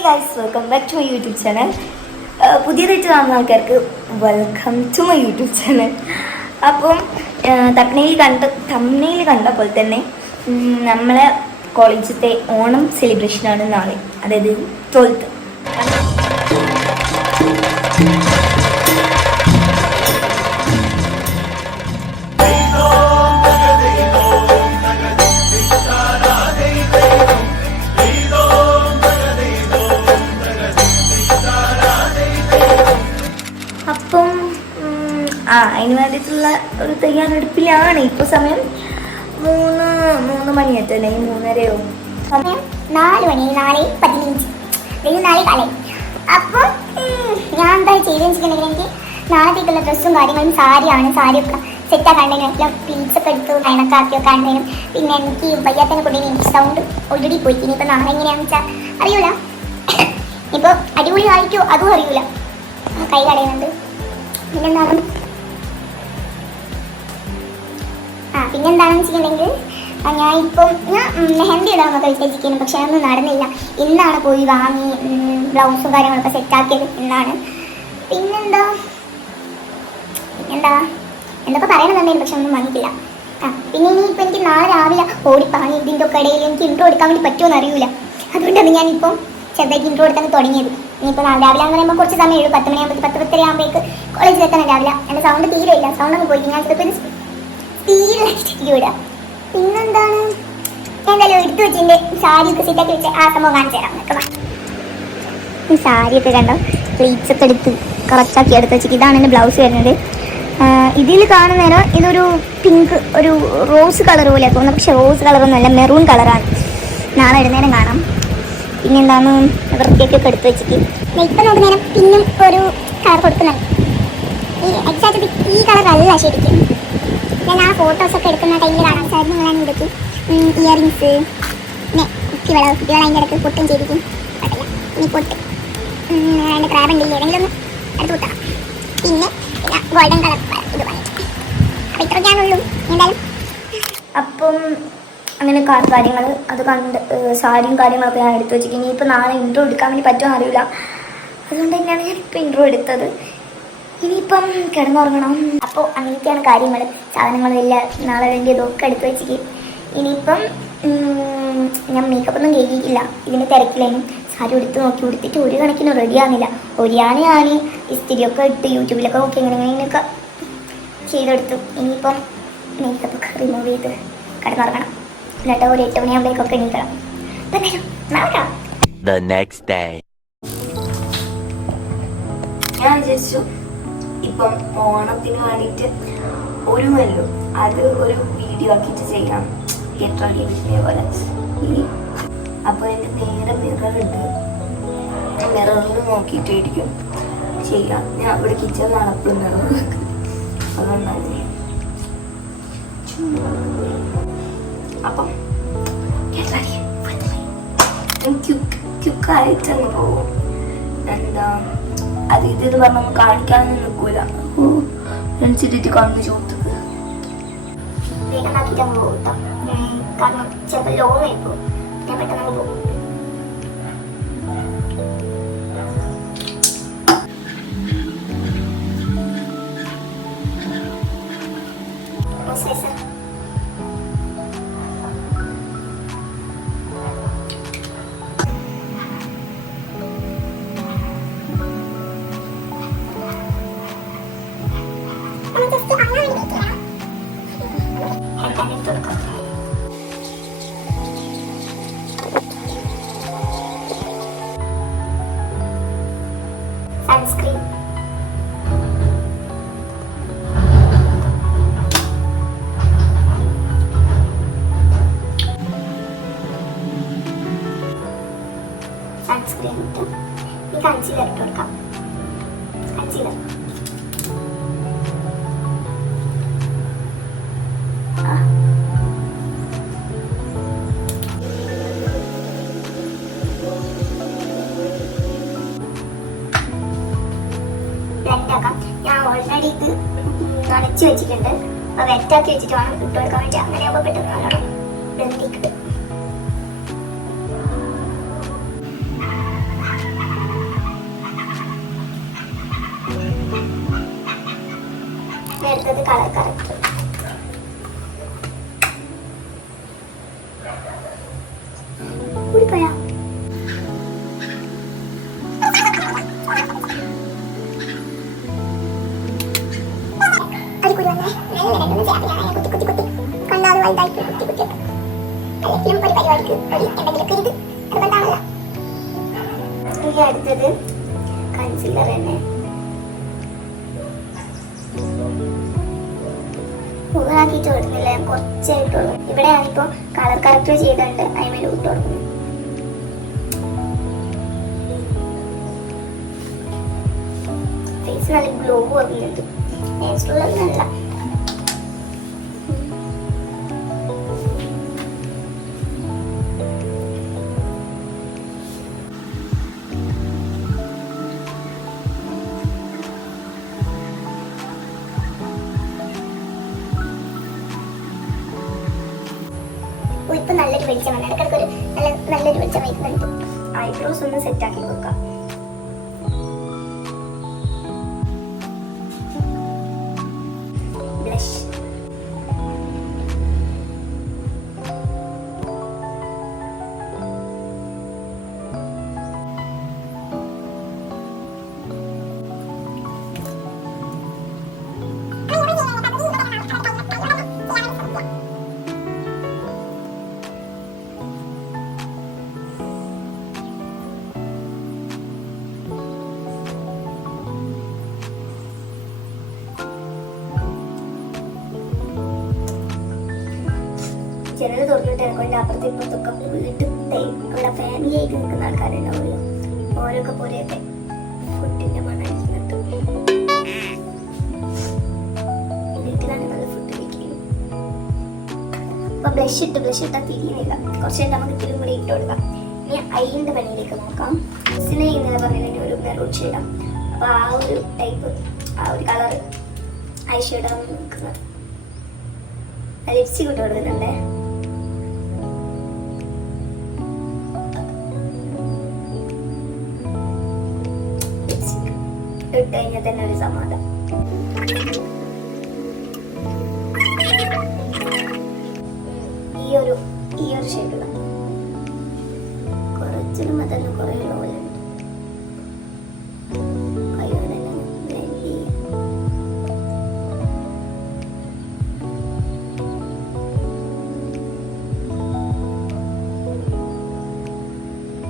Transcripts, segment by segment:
Hey guys, welcome back to my YouTube channel. പുതിയതായിട്ട് കാണുന്ന ആൾക്കാർക്ക് welcome to my YouTube channel. അപ്പം thumbnail കണ്ട പോലെ തന്നെ നമ്മളെ കോളേജിലത്തെ ഓണം സെലിബ്രേഷനാണ് നാളെ, അതായത് 12th. അതിന് വേണ്ടിയിട്ടുള്ള ഒരു തയ്യാറെടുപ്പിലാണ്. ഇപ്പോൾ സമയം 3 മണിയായിട്ട്, അല്ലെങ്കിൽ 3:30 സമയം 4 മണി, 4:15, നാളെ കാലം. അപ്പോൾ ഞാൻ എന്താ ചെയ്തെന്ന് വെച്ചിട്ടുണ്ടെങ്കിൽ എനിക്ക് നാളത്തേക്കുള്ള ഡ്രസ്സും കാര്യങ്ങളും സാരിയൊക്കെ സെറ്റാക്കാണ്ടതിനും എല്ലാം പ്ലീറ്റ്സൊക്കെ എടുത്ത് കണക്കാക്കിയൊക്കെ ആണ്ടതിനും പിന്നെ എനിക്ക് വയ്യാത്തതിനെ കൊണ്ട് എനിക്ക് സൗണ്ട് ഓൾറെഡി പോയി. ഇനിയിപ്പോൾ നാളെ എങ്ങനെയാണെന്ന് വെച്ചാൽ അറിയൂല. ഇപ്പോൾ അടിപൊളി ആയിരിക്കുമോ അതും അറിയൂല. കൈ കടയുന്നുണ്ട്. പിന്നെന്താണെന്ന് വെച്ചിട്ടുണ്ടെങ്കിൽ ഞാൻ മെഹന്തി ഇടാമെന്നൊക്കെ വിചാരിക്കുന്നു, പക്ഷെ അതൊന്നും നടന്നില്ല. ഇന്നാണ് പോയി വാങ്ങി ബ്ലൗസും കാര്യങ്ങളൊക്കെ സെറ്റാക്കിയത് എന്നാണ്. എന്തൊക്കെ പറയണമെന്നുണ്ടെങ്കിലും പക്ഷെ ഒന്നും വാങ്ങിക്കില്ല. പിന്നെ ഇനിയിപ്പോൾ എനിക്ക് നാളെ രാവിലെ ഓടിപ്പാഞ്ഞ് ഇതിൻ്റെ ഒക്കെ ഇടയിൽ എനിക്ക് ഇൻട്രോ എടുക്കാൻ വേണ്ടി പറ്റുമോ അറിയില്ല. അതുകൊണ്ടാണ് ഞാനിപ്പം ചെറുതായിട്ട് ഇൻട്രോ എടുക്കാൻ തുടങ്ങിയത്. ഇനിയിപ്പോൾ നാളെ രാവിലെ എന്ന് പറയുമ്പോൾ കുറച്ച് സമയം 10 മണിയാകുമ്പോൾ 10:30 ആകുമ്പോഴേക്ക് കോളേജിൽ എത്തണം. രാവിലെ എൻ്റെ സൗണ്ട് തീരെ ഇല്ല. സൗണ്ട് അങ്ങ് പോയി. ഞാൻ ചിലപ്പോൾ സ്പീഡിലാക്കിയിട്ട് വിടാം. പിന്നെന്താണ്, ഞാൻ എന്തായാലും എടുത്തു വെച്ചിൻ്റെ സാരിയൊക്കെ സെറ്റാക്കി വെച്ച് ആ സംഭവം കാണിച്ചു തരാം. എന്നൊക്കെ ഈ സാരിയൊക്കെ കണ്ടോ, പ്ലീറ്റ്സ് ഒക്കെ എടുത്ത് കുറച്ചാക്കി എടുത്ത് വെച്ചിട്ട് ഇതാണ് എൻ്റെ ബ്ലൗസ് വരുന്നത്. ഇതിൽ കാണുന്നേരം ഇതൊരു പിങ്ക്, ഒരു റോസ് കളർ പോലെ തോന്നുന്നു, പക്ഷെ റോസ് കളറൊന്നുമല്ല, മെറൂൺ കളറാണ്. നാളെ ഇടുന്നേരം കാണാം. പിന്നെന്താണ്, വൃത്തിയൊക്കെ എടുത്ത് വെച്ചിട്ട് ഇപ്പം നോക്കുന്നേരം പിന്നും ഒരു കളർ കൊടുക്കുന്നുണ്ട്. ഈ എക്സാക്ട് ഈ കളറല്ല ശരിക്കും. ഞാൻ ആ ഫോട്ടോസൊക്കെ എടുക്കുന്ന ടൈമിൽ കാണാൻ സാധിക്കും. ഞാൻ എടുക്കും ഇയറിങ്സ്, പിന്നെ കുട്ടികളെ അതിൻ്റെ ഇടയ്ക്ക് പൊട്ടും ചെയ്തിരിക്കും. കുഴപ്പമില്ല. ഇനി പൊട്ട് അതിൻ്റെ ക്രാബുണ്ട്, ഏതെങ്കിലും ഒന്ന് എടുത്ത് പൊട്ടണം. പിന്നെ ഗോൾഡൻ കളർ ഇത് വാങ്ങിച്ചു. അപ്പോൾ ഇത്രയൊക്കെയാണുള്ളൂ. എന്തായാലും അപ്പം അങ്ങനെ കാര്യങ്ങൾ അത് കണ്ട് സാരിയും കാര്യങ്ങളൊക്കെ ഞാൻ എടുത്തു വെച്ചിട്ട് ഇനിയിപ്പോൾ നാളെ ഇൻട്രോ എടുക്കാൻ വേണ്ടി പറ്റുമോ അറിയില്ല. അതുകൊണ്ട് തന്നെയാണ് ഞാനിപ്പോൾ ഇൻട്രോ എടുത്തത്. ഇനിയിപ്പം കിടന്നുറങ്ങണം. അപ്പോൾ അങ്ങനെയൊക്കെയാണ് കാര്യങ്ങൾ. സാധനങ്ങളെല്ലാം നാളെ വേണ്ടിയതൊക്കെ എടുത്ത് വെച്ചിട്ട് ഇനിയിപ്പം ഞാൻ മേക്കപ്പൊന്നും കേൾക്കിയില്ല. ഇതിൻ്റെ തിരക്കിലേനും സാരി എടുത്ത് കൊടുത്തിട്ട് ഒരു കണക്കിന് റെഡിയാകുന്നില്ല. ഒരിയാണ് ഞാൻ ഇസ്തിരിയൊക്കെ ഇട്ട് യൂട്യൂബിലൊക്കെ നോക്കി എങ്ങനെയൊക്കെ ചെയ്തെടുത്തു. ഇനിയിപ്പം മേക്കപ്പൊക്കെ റിമൂവ് ചെയ്ത് കിടന്നുറങ്ങണം. എന്നിട്ട് ഒരു 8 മണിയാകുമ്പോഴേക്കൊക്കെ എണീക്കണം. ഞാൻ വിചാരിച്ചു ഇപ്പം ഓണത്തിന് വേണ്ടിയിട്ട് ഒരുമല്ലോ അത് ഒരു വീഡിയോ ആക്കിയിട്ട് ചെയ്യാം, പോലെ. അപ്പോൾ എൻ്റെ നേരെ മിററുണ്ട്, മിററിൽ നോക്കിയിട്ടായിരിക്കും ചെയ്യാം. ഞാൻ ഇവിടെ കിച്ചൺ നടപ്പുണ്ടോ അതുകൊണ്ടാണ്. അപ്പം ക്യുക്കായിട്ടങ്ങ് പോകും. എന്താ അത് ഇത് പറഞ്ഞൊന്നും കാണിക്കാനൊന്നും നിൽക്കൂല. എണിച്ചിട്ട് കണ്ണു ചോത്തത് വേഗം പോകും കേട്ടോ. കാരണം ചിലപ്പോൾ ലോങ് ആയിപ്പോ ഞാൻ പെട്ടെന്ന് പോകും. സൺസ്ക്രീൻ ഇട്ട് ഈ കൺസീലർ ഇട്ട് കൊടുക്കാം. കൺസീലർ ഞാൻ ഓൾറെഡി ഇത് നനച്ച് വെച്ചിട്ടുണ്ട്. അപ്പോൾ വെറ്റാക്കി വെച്ചിട്ട് വേണം ഇട്ട് കൊടുക്കാൻ വേണ്ടി. അങ്ങനെയാകുമ്പോൾ പെട്ടെന്ന് നല്ലോണം വെന്തിക്കിട്ട് അടുത്തത് കളർ കറക്റ്റ്. കൂടിപ്പോയാ അടുത്തത് കൺസീലർ തന്നെ. മുഖാക്കിയിട്ട് കൊടുക്കുന്നില്ല, ഞാൻ കുറച്ചായിട്ടുള്ളൂ. ഇവിടെ ഞാനിപ്പോൾ കളർ കറക്റ്റ് ചെയ്തിട്ടുണ്ട്, അതിന്മേൽ ഇട്ട് കൊടുക്കുന്നു. ഫേസ് നല്ല ഗ്ലോ ആകുന്നുണ്ട്, നാച്ചുറൽ നല്ല. ഇപ്പൊ നല്ലൊരു വെളിച്ചം വന്നു, ഇടയ്ക്കിടയ്ക്ക് ഒരു നല്ലൊരു വെളിച്ചം വരുന്നുണ്ട്. ഐബ്രോസ് ഒന്ന് സെറ്റ് ആക്കി കൊടുക്കാം. ബ്ലഷ് ജനൽ തുറന്നിട്ട് എൻ്റെ അപ്പുറത്തെ ഇപ്പുറത്തൊക്കെ ഫുള്ളിട്ട് ഇവിടെ ഫാമിലി ആയിട്ട് നിൽക്കുന്ന ആൾക്കാരുണ്ടാവുമല്ലോ, ഓരോക്കെ പോലെയൊക്കെ ഫുഡിന്റെ മണമായിട്ട് വീട്ടിലാണ് നല്ല ഫുഡ് കഴിക്കുന്നത്. അപ്പൊ ബ്ലഷ് ഇട്ടാൽ തിരിയുന്നില്ല, കുറച്ച് നമുക്ക് ഇത്തിരി കൂടി ഇട്ട് കൊടുക്കാം. ഇനി ഐൻ്റെ പണിയിലേക്ക് നോക്കാം. സിനെ ഇന്നലെ പറഞ്ഞതിൻ്റെ ഒരു മെറൂൺ ഷെയ്ഡാണ്. അപ്പൊ ആ ഒരു ടൈപ്പ്, ആ ഒരു കളർ ഐ ഷെയ്ഡാണ് നിൽക്കുന്നത്. ലിപ്സ്റ്റിക് ഇട്ട് കൊടുക്കുന്നുണ്ടേ. ഇട്ട് കഴിഞ്ഞാൽ തന്നെ ഒരു സമാധാനം. ഈ ഒരു ഷെയ്ഡുള്ള കുറച്ചിലും അതന്നെ കുറെ ലോലുണ്ട്. കൈയോടെ തന്നെ ബ്ലെൻഡ് ചെയ്യാം.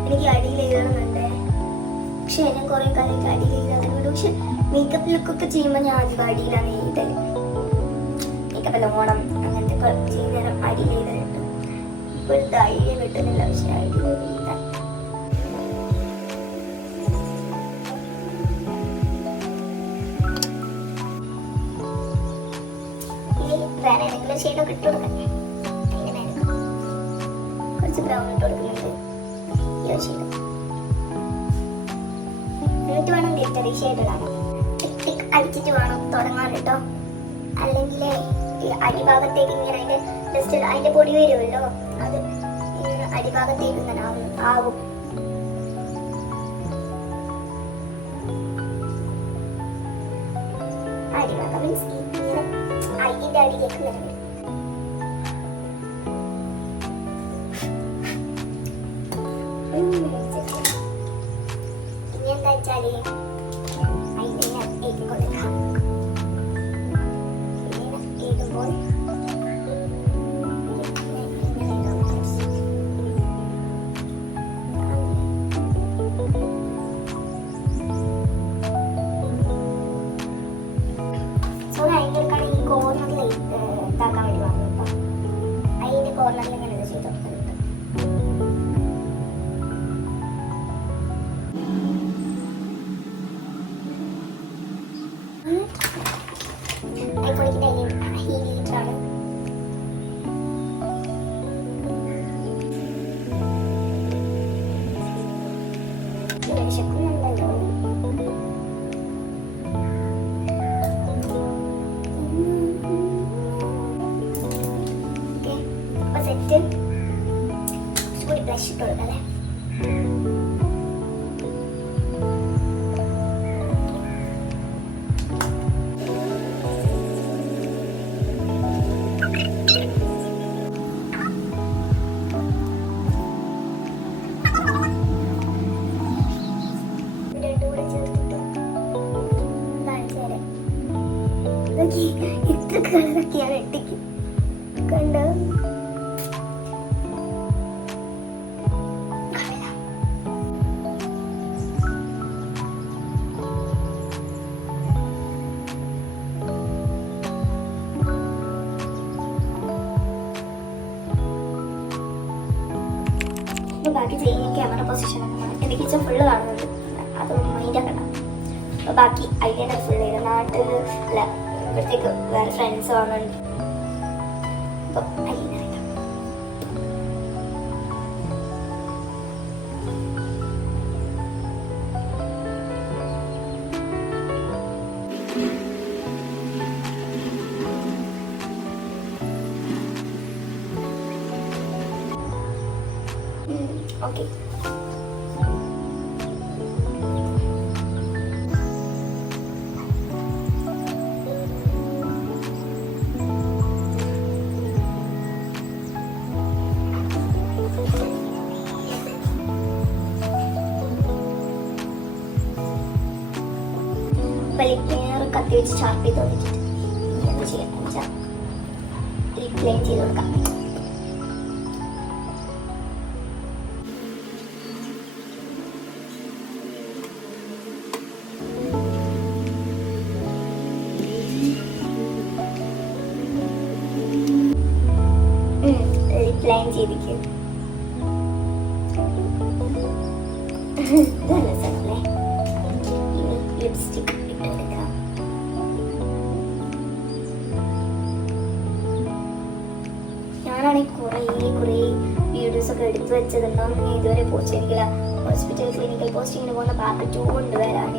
എനിക്ക് അടിയിൽ എഴുതണമെന്നുണ്ട്, പക്ഷെ ഞാൻ കുറെ കാലത്ത് അടിയിൽ എഴുതാറുണ്ട്. പക്ഷെ മേക്കപ്പ് ലുക്കൊക്കെ ചെയ്യുമ്പോൾ ഞാൻ അധികം അടിയിലാണ് എഴുതല്. മേക്കപ്പ് എല്ലാം ഓണം അങ്ങനത്തെ ചെയ്യുന്നേരം അടിയിൽ എഴുതാറുണ്ട്. ഇപ്പോഴത്തെ ഐഡിയ കിട്ടുന്നില്ല, പക്ഷെ ഐഡിയ എഴുതാൻ വേറെ ഏതെങ്കിലും ഷെയ്ഡൊക്കെ ഇട്ട് കൊടുക്കാം. കുറച്ച് ബ്രൗൺ ഇട്ട് കൊടുക്കുന്നുണ്ട്. ഈ ഒരു ഷെയ്ഡ് എന്നിട്ട് വേണം ഗ്ലിറ്ററി ഷെയ്ഡ് ഇടാൻ. ടിക് അടിച്ചിട്ട് വേണം തുടങ്ങാൻ കേട്ടോ, അല്ലെങ്കിൽ അടിഭാഗത്തേക്ക് ഇങ്ങനെ അതിന്റെ ജസ്റ്റ് അതിന്റെ പൊടി വരുമല്ലോ, അത് ഇങ്ങനെ അടിഭാഗത്തേക്ക് ഇങ്ങനെ ആവും. അടിഭാഗം മീൻസ് ഇങ്ങനെ അതിന്റെ അടിയിലേക്ക് വരണം. ഇനി എന്താ വെച്ചാല് അതിനെ ഞാൻ എഴുതി കൊടുക്കാം. എഴുതുമ്പോൾ അതിൻ്റെ ഈ കോർണറിൽ ഇതാക്കാൻ വേണ്ടി വന്നു കേട്ടോ. അതിന്റെ കോർണറിൽ ഇങ്ങനെ ഇത് ചെയ്ത് കൊടുക്കുന്നുണ്ട്. ഹീലിട്ടാണ് വിശക്കുന്നുണ്ടല്ലോ. ഓക്കെ, അപ്പൊ സെറ്റ്. കുറച്ചുകൂടി ബ്ലഷ് ഇട്ട് കൊടുക്കല്ലേ. കളറൊക്കെയാണ് ഇട്ടിക്ക് കണ്ടോ. ബാക്കി ചെയ്യുന്ന ക്യാമറ പൊസിഷൻ എൻ്റെ കിച്ചൺ ഫുള്ള് കാണുന്നുണ്ട്, അതൊന്നും മൈൻഡാക്കണ്ട. അപ്പോൾ ബാക്കി ഐലൈനർ ഫുൾ ചെയ്ത് നാട്ടിൽ അല്ല ഇവിടത്തേക്ക് വേറെ ഫ്രണ്ട്സ് വന്നിട്ടുണ്ട്. അപ്പോൾ ഐലൈനർ ഓക്കെ. ലിപ്ലൈനർ കത്തി വെച്ച് ഷാർപ്പ് ചെയ്ത് വന്നിട്ട് എന്ത് ചെയ്യാം വെച്ചാൽ ലിപ്ലൈൻ ചെയ്ത് കൊടുക്കാം. ലിപ്ലൈൻ ചെയ്തിരിക്കും. നല്ല രസമല്ലേ? ഇനി ലിപ്സ്റ്റിക് ഇട്ടെടുക്കാം. ഞാനാണെങ്കിൽ കുറേ വീഡിയോസ് ഒക്കെ എടുത്തു വെച്ചതുണ്ടോന്ന് ഞാൻ ഇതുവരെ പോസ്റ്റ് ചെയ്തിട്ടില്ല. ഹോസ്പിറ്റൽ ക്ലിനിക്കൽ പോസ്റ്റിങ്ങിന് പോകുന്ന പാർട്ട് 2 കൊണ്ട് വരാൻ.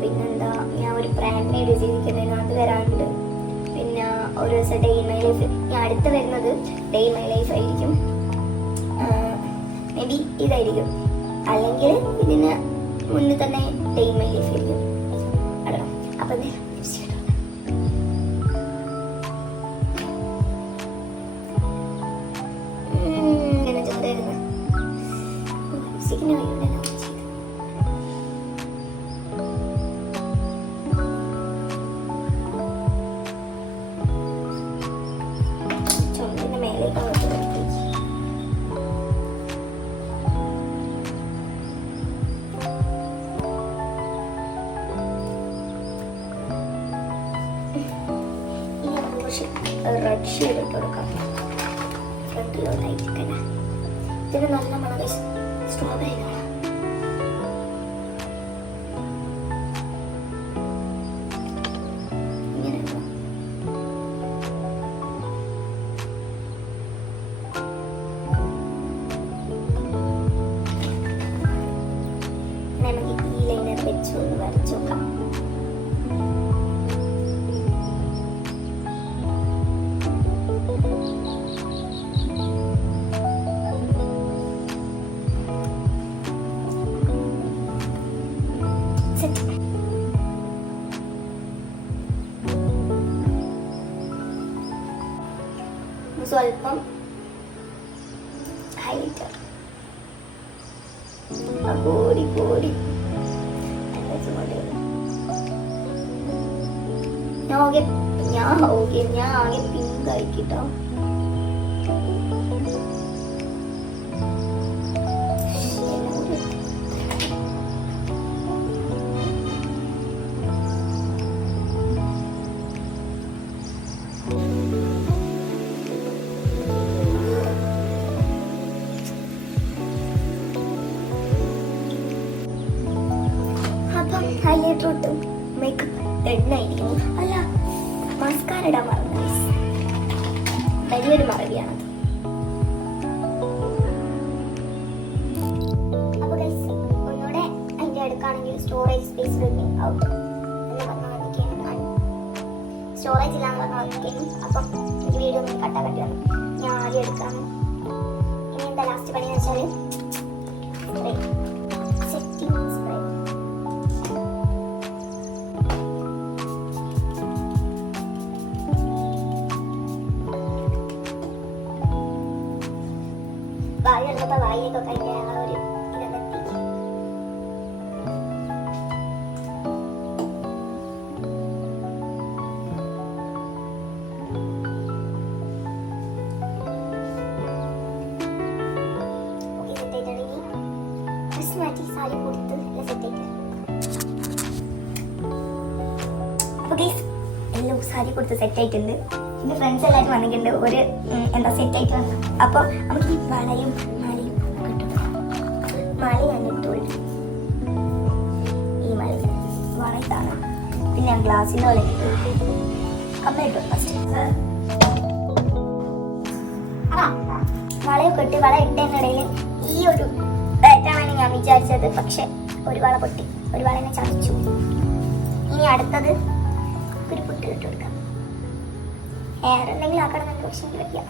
പിന്നെന്താ, ഞാൻ ഒരു പ്രാങ്ക് വീഡിയോ ചെയ്തിട്ടുണ്ടായിരുന്നു, അത് വരാനുണ്ട്. പിന്നെ ഒരു ദിവസം ഡേ ഇൻ മൈ ലൈഫ്, ഞാൻ അടുത്ത് വരുന്നത് ഡേ ഇൻ മൈ ലൈഫ് ആയിരിക്കും. മേ ബി ഇതായിരിക്കും, അല്ലെങ്കിൽ ഇതിന് മുന്നേ തന്നെ ഡേ ഇൻ മൈ ലൈഫ് ആയിരിക്കും. അടണം. അപ്പം ഇങ്ങനെ ചോദിക്കുന്നു മ്യൂസിക്കിന് വേണ്ടി ചുമതിൻ്റെ മേലേക്ക് റെഡ് ഷെയ്ഡ് ഇട്ട് കൊടുക്കാം ഫ്രണ്ടിലോട്ടായിരിക്കണേ. ഇതിന് നല്ല മണം സ്ട്രോബെറി കാണാം. ഇങ്ങനെ നമുക്ക് ഈ ലൈനർ വെച്ച് ഒന്ന് വരച്ചു നോക്കാം. സ്വല്പം ഹൈലൈറ്റർ കോരി ഞാൻ ആകെ പിങ്ക് ആയിക്കിട്ടോ. ഹൈലൈറ്റർ ഇട്ട് മേക്കപ്പ് എണ്ണായിരിക്കുന്നു. അല്ല, മസ്കാര ഇടാൻ മറന്നു. വലിയൊരു മറവിയാണത്. അപ്പോൾ ഗൈസ്, ഒന്നുകൂടെ അതിൻ്റെ അടുക്കാണെങ്കിൽ സ്റ്റോറേജ് സ്പേസ് റണ്ണിങ് ഔട്ട് എന്ന് പറഞ്ഞാൽ സ്റ്റോറേജ് ഇല്ലാന്ന് പറഞ്ഞാൽ അപ്പം എനിക്ക് വീഡിയോ ഒന്നും കട്ടാക്കേണ്ടി വന്നു. ഞാൻ ആദ്യം എടുക്കാം. ഇനി എന്താ ലാസ്റ്റ് പണി എന്ന് വെച്ചാൽ സെറ്റിംഗ് സ്പ്രേ. വായ എടുത്തപ്പോൾ വായിലേക്കൊക്കെ അതിൻ്റെ ആ ഒരു ഇതെത്തി. സാരി കൊടുത്ത് എല്ലാം സെറ്റ് ആയിട്ട്. അപ്പോൾ ഗൈസ് എല്ലാം സാരി കൊടുത്ത് സെറ്റ് ആയിട്ടുണ്ട്. എൻ്റെ ഫ്രണ്ട്സ് എല്ലാവരും വന്നിട്ടുണ്ട്. ഒരു എന്താ സെറ്റ് ആയിട്ട് വന്നു. അപ്പോൾ നമുക്ക് ഈ വളയും മലയും കിട്ടും. മല ഞാൻ ഇട്ടുള്ളൂ. ഈ മല വള ഇതാണ്. പിന്നെ ഞാൻ ഗ്ലാസിൻ്റെ വള ഇട്ടു. കമ്മ ഇട്ടു ഫസ്റ്റ്. വളയൊക്കെ ഇട്ട് വള ഇട്ടതിനിടയിൽ ഈ ഒരു ഡേറ്റാണ് ഞാൻ വിചാരിച്ചത്. പക്ഷെ ഒരു വള പൊട്ടി, ഒരു വള എന്നെ ചതിച്ചു. ഇനി അടുത്തത് ഒരു പുട്ട് ഇട്ട് കൊടുക്കാം. ഹെയർ എന്തെങ്കിലും ആക്കണം നല്ല പക്ഷെ എനിക്ക് വയ്ക്കാം.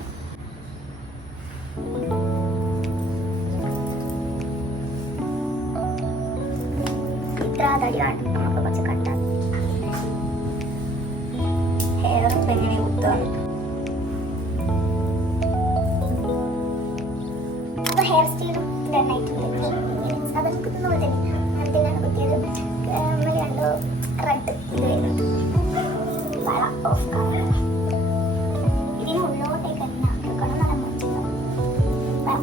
ഇത്ര തടി കാണും നമുക്ക് കുറച്ച് കണ്ടാൽ. ഹെയർ ഇപ്പം എങ്ങനെ കുത്തുകയാണ്. അപ്പോൾ ഹെയർ സ്റ്റൈലും രണ്ടായിട്ടുണ്ട്. സാധാരണ കുത്തുന്ന പോലെ തന്നെ അങ്ങനത്തെയാണ് കുത്തിയത്. രണ്ടോ റെഡ് ഇത് വരുന്നുണ്ട്. വള ഓഫ് കളർ ഇതിന് ഉള്ളോട്ടേക്ക് തന്നെ ആക്കണം. നല്ല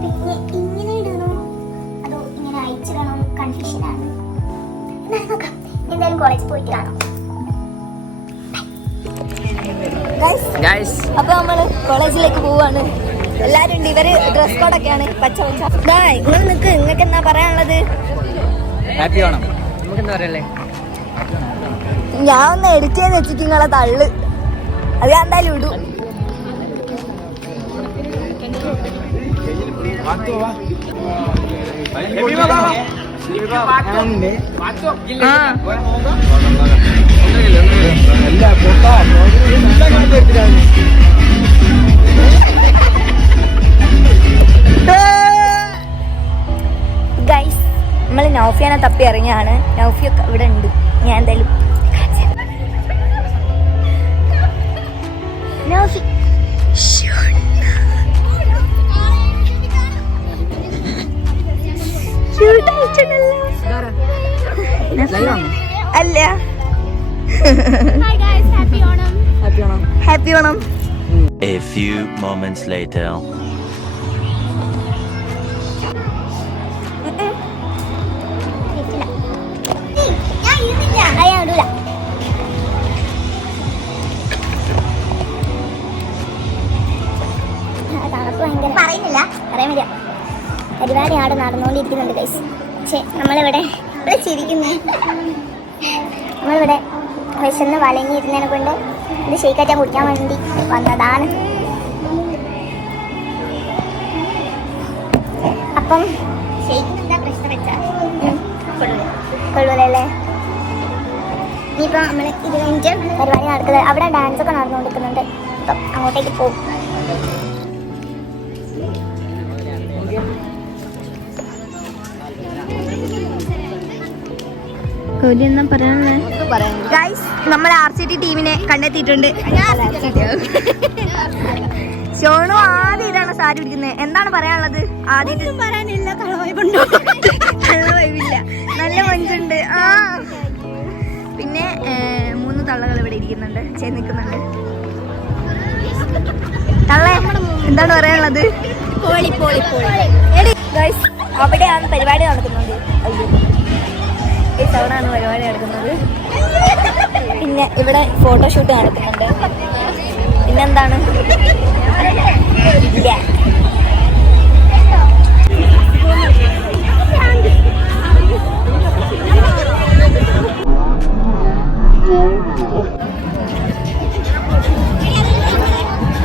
പിന്നെ ഇങ്ങനെ ഇടണോ അതോ ഇങ്ങനെ അയച്ചിടണോ കൺഫ്യൂഷനാണ്. നോക്കാം എന്തായാലും കോളേജിൽ പോയിട്ട് കാണാം. അപ്പൊ നമ്മള് കോളേജിലേക്ക് പോവാണ്. എല്ലാരും ഉണ്ട്. ഇവര് ഡ്രസ് കോഡൊക്കെയാണ് പച്ച പച്ച. നിങ്ങൾ നിക്ക്, നിങ്ങൾക്ക് എന്താ പറയാനുള്ളത്? ഹാപ്പി ഓണം. നമുക്ക് എന്താ പറയല്ലേ? ഞാൻ ഒന്ന് എഡിറ്റ് ചെയ്ത് വെച്ചിട്ട് നിങ്ങളെ തള്ളു. അത് ഞാൻ എന്തായാലും ഇടും. ഗൈസ് നമ്മൾ നൗഫിയാനെ തപ്പി ഇറങ്ങിയാണ്. നൗഫിയൊക്കെ ഇവിടെ ഉണ്ട്. ഞാൻ എന്തായാലും നൗഫി അല്ല. Happy Onam. A few moments later. പറയുന്നില്ല, പറയാൻ വരിക. പരിപാടി അവിടെ നടന്നുകൊണ്ടിരിക്കുന്നുണ്ട് ഗൈസ്. പക്ഷെ നമ്മളിവിടെ ചിരിക്കുന്നു. നമ്മളിവിടെ വിശന്ന് വലങ്ങിയിരുന്നതിനെ കൊണ്ട് ഇത് ഷെയ്ക്കാറ്റാൻ കുടിക്കാൻ വേണ്ടി വന്നതാണ്. അപ്പം ഷെയ്ക്കിന് എന്താ പ്രശ്നം വെച്ചാൽ കൊള്ളൂലല്ലേ. ഇനിയിപ്പോൾ നമ്മൾ ഇത് കഴിഞ്ഞിട്ട് പരിപാടി നടക്കുന്നത്. അവിടെ ഡാൻസൊക്കെ നടന്നുകൊണ്ടിരിക്കുന്നുണ്ട്. അപ്പം അങ്ങോട്ടേക്ക് പോകും. ഗൈസ് നമ്മൾ RCT ടീമിനെ കണ്ടെത്തിയിട്ടുണ്ട്. ഷോണു ആദ്യം ഇതാണ് സാരി പിടിക്കുന്നത്. എന്താണ് പറയാനുള്ളത്? ആദ്യം പറയാനില്ല, കള്ളവൈബില്ല, നല്ല മഞ്ചുണ്ട്. ആ പിന്നെ 3 തള്ളകൾ ഇവിടെ ഇരിക്കുന്നുണ്ട്, നിൽക്കുന്നുണ്ട്. തള്ളേ എന്താണ് പറയാനുള്ളത്? ഗൈസ് അവിടെയാണ് പരിപാടി നടക്കുന്നത്. തവണയാണ് പരിപാടി നടക്കുന്നത്. പിന്നെ ഇവിടെ ഫോട്ടോഷൂട്ട് നടക്കുന്നുണ്ട്. പിന്നെന്താണ്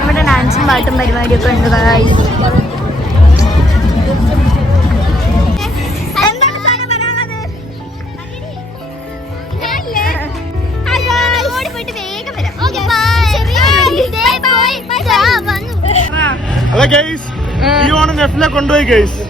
ഇവിടെ ഡാൻസും പാട്ടും പരിപാടിയൊക്കെ ഉണ്ട്. അല്ല ഗൈസ്, ഈ ഓണം നെഫിലെ കൊണ്ടുപോയി ഗൈസ്.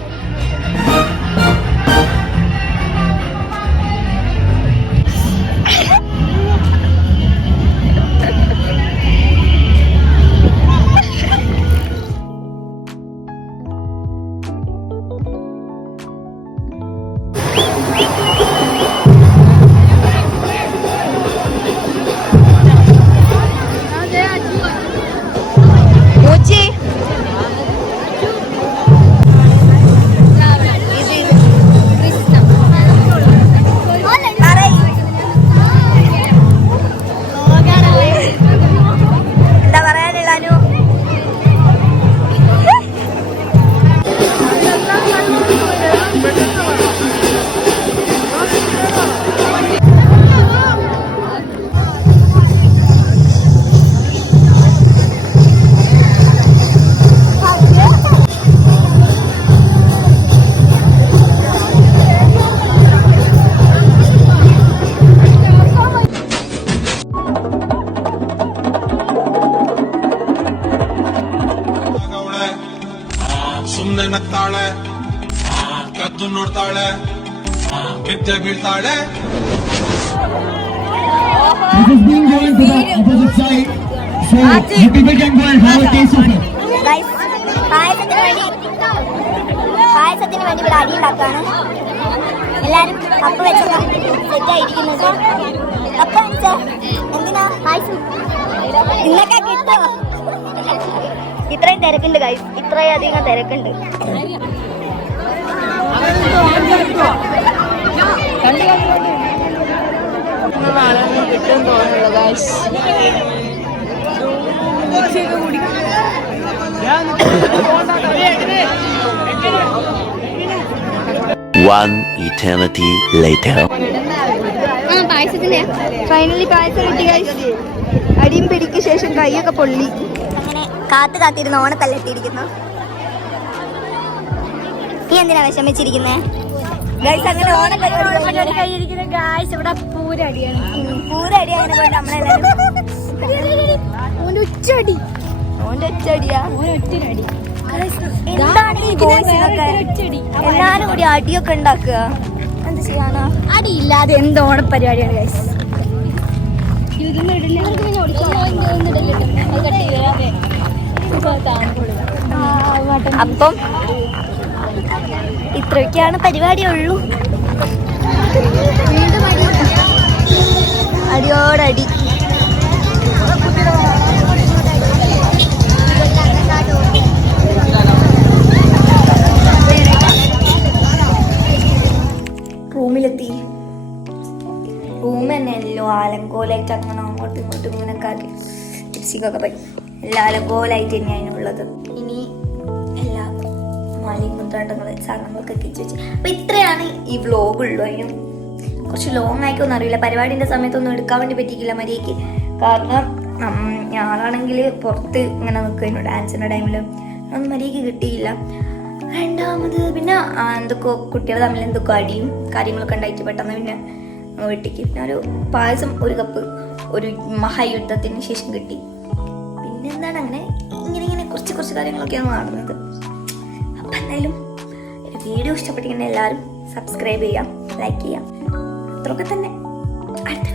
ನೋಡ್ತಾಳೆ ಕಿತ್ತೆ ಬೀಳ್ತಾಳೆ. It is being going to the opposite side. So the people can go and have a taste of it. Guys, പായസത്തിന് വേണ്ടി ഇവിടെ അടി ഉണ്ടാക്കാണ്. എല്ലാരും കപ്പ് വെച്ചൊക്കെ സെറ്റ് ആയിരിക്കുന്നത്. കപ്പ് അടിച്ച എന്തിനാ പായസം ഇന്നൊക്കെ കിട്ടോ? ഇത്രയും തിരക്കുണ്ട് ഗൈസ്, ഇത്രയും അധികം തിരക്കുണ്ട്. കിട്ടും തോന്നുന്നില്ല ഗൈസ്. One eternity later. പായസത്തിന്റെ ഫൈനലി പായസം കിട്ടി ഗൈസ്. അടിയും പിടിക്ക് ശേഷം കൈയൊക്കെ പൊള്ളി. അങ്ങനെ കാത്തിരുന്ന് ഓണത്തല്ലെത്തിയിരിക്കുന്നു. നീ എന്തിനാ വിഷമിച്ചിരിക്കുന്നേ ഗൈസ്? അങ്ങനെ ഓണത്തല്ലിരിക്കുന്ന ഗൈസ് ഇവിടെ പൂരടിയാണ്. പൂരടിയാണ് നമ്മളെല്ലാരും. ഓന്റെ ഒറ്റടിയാ. എന്താണ് ഈ ബോയ്സിനൊക്കെ എല്ലാരും കൂടി അടിയൊക്കെ ഉണ്ടാക്കുക? എന്ത് ചെയ്യാനാ? അടിയില്ലാതെ എന്ത് ഓണപ്പരിപാടിയാണ് ഗൈസ്. അപ്പം ഇത്രയൊക്കെയാണ് പരിപാടിയുള്ളൂ. അടിയോടടി. റൂമിലെത്തി. റൂം തന്നെയല്ലോ ആലങ്കോലായിട്ട് അങ്ങനെ അങ്ങോട്ടും ഇങ്ങോട്ടും ഇങ്ങനെ കാട്ടി ലിപ്സ്റ്റിക്കൊക്കെ പോയി എല്ലാം ആലങ്കോലായിട്ട് തന്നെയാണ് ഉള്ളത്. ഇനി എല്ലാ മാലിയും മുദ്രാട്ടങ്ങൾ സാധനങ്ങളൊക്കെ എത്തിച്ചു വെച്ച്. അപ്പം ഇത്രയാണ് ഈ വ്ലോഗ് ഉള്ളൂ. അതിനും കുറച്ച് ലോങ് ആയിക്കൊന്നും അറിയില്ല. പരിപാടിൻ്റെ സമയത്തൊന്നും എടുക്കാൻ വേണ്ടി പറ്റിയില്ല മര്യാദയ്ക്ക്. കാരണം ഞാനാണെങ്കിൽ പുറത്ത് ഇങ്ങനെ നിൽക്കുന്നു ഡാൻസിൻ്റെ ടൈമിൽ. അതൊന്നും മര്യാദയ്ക്ക് കിട്ടിയില്ല. രണ്ടാമത് പിന്നെ എന്തൊക്കെ കുട്ടികൾ തമ്മിൽ എന്തൊക്കെ അടിയും കാര്യങ്ങളൊക്കെ ഉണ്ടായിട്ട് പെട്ടെന്ന് പിന്നെ വീട്ടിക്ക് പിന്നെ ഒരു പായസം 1 കപ്പ് ഒരു മഹായുദ്ധത്തിന് ശേഷം കിട്ടി. പിന്നെ എന്താണ് അങ്ങനെ ഇങ്ങനെ കുറച്ച് കാര്യങ്ങളൊക്കെയാണ് നടന്നത്. അപ്പം എന്തായാലും വീഡിയോ ഇഷ്ടപ്പെട്ടെങ്കിൽ എല്ലാവരും സബ്സ്ക്രൈബ് ചെയ്യാം, ലൈക്ക് ചെയ്യാം. അത്രയൊക്കെ തന്നെ. അടുത്ത